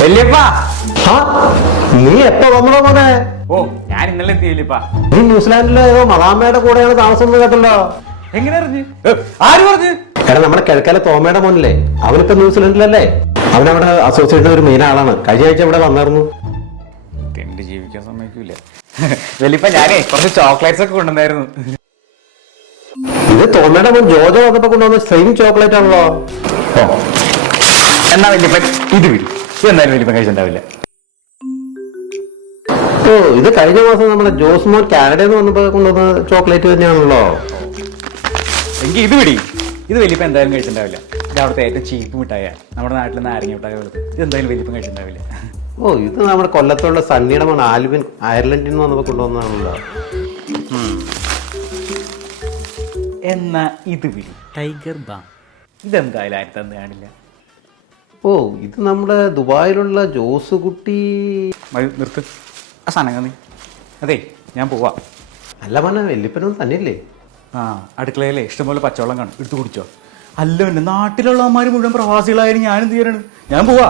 വല്യപ്പ നീ എപ്പോ വന്നോ മോനെ? ഓ ഞാൻ ഇന്നലെ എത്തി വല്യപ്പ നീ ന്യൂസിലാൻഡിലെ ഏതോ മദാമ്മയുടെ കൂടെയാണ് താമസം എന്ന് കേട്ടല്ലോ. എങ്ങനെ അറിഞ്ഞ്? ആര് പറഞ്ഞു? എടാ നമ്മുടെ കിഴക്കാലെ തോമയുടെ മോനല്ലേ? അവനിപ്പോ ന്യൂസിലാൻഡിലല്ലേ? അവനവിടെ അസോസിയേറ്റ് ഒരു മെയിൻ ആളാണ്. കഴിഞ്ഞ ആഴ്ച ഇവിടെ വന്നായിരുന്നു. എന്റെ ജീവിക്കാൻ സമ്മതിക്കൂല. വലിയപ്പ ഞാനേ കുറച്ച് ചോക്ലേറ്റ്സ് ഒക്കെ കൊണ്ടുവന്നായിരുന്നു. ഇത് തോമയുടെ മോൻ ജോജോ വന്നപ്പോ കൊണ്ടുവന്ന സെയിം ചോക്ലേറ്റ് ആണല്ലോ. ഓ എന്നാ വല്യപ്പൻ ഇത് വിടി. എന്തായാലും പങ്കാഴ്ച ഉണ്ടാവില്ല. ഓ ഇത് കഴിഞ്ഞ മാസം നമ്മുടെ ജോസ് മോൻ കാനഡയിൽ നിന്ന് വന്നപ്പോ കൊണ്ടുവന്ന ചോക്ലേറ്റ് തന്നെയാണല്ലോ. എങ്കിൽ ഇത് വിടി ഇത് വലിയപ്പം എന്തായാലും കഴിച്ചിട്ടുണ്ടാവില്ല ഇത് അവിടുത്തെ ഏറ്റവും ചീപ്പ് മിഠായ നമ്മുടെ നാട്ടിൽ നിന്ന് നാരങ്ങ മിഠായ കൊടുത്ത് ഇത് എന്തായാലും വലിയപ്പം കഴിച്ചിട്ടുണ്ടാവില്ല ഓ ഇത് നമ്മുടെ കൊല്ലത്തുള്ള സണ്ണിയുടെ മോൻ ആൽവിൻ അയർലൻഡിൽ നിന്ന് വന്നപ്പോൾ കൊണ്ടുവന്നതാണല്ലോ. എന്നാ ഇത് വിടി ടൈഗർ ബാം. ഇതെന്തായാലും ആരും തന്നു കാണില്ല. ഓ ഇത് നമ്മുടെ ദുബായിലുള്ള ജോസ് കുട്ടി നിർത്ത്. ആ സാധനം നീ അതെ ഞാൻ പോവാ. അല്ല മന വെല്ലിപ്പനൊന്നും തന്നെയല്ലേ ആ അടുക്കളയിലെ ഇഷ്ടംപോലെ പച്ചവെള്ളം കാണും. എടുത്തു കുടിച്ചോ. അല്ല പിന്നെ നാട്ടിലുള്ള അമ്മമാർ മുഴുവൻ പ്രവാസികളായാലും ഞാനെന്ത് ചെയ്യാനാണ്? ഞാൻ പോവാ.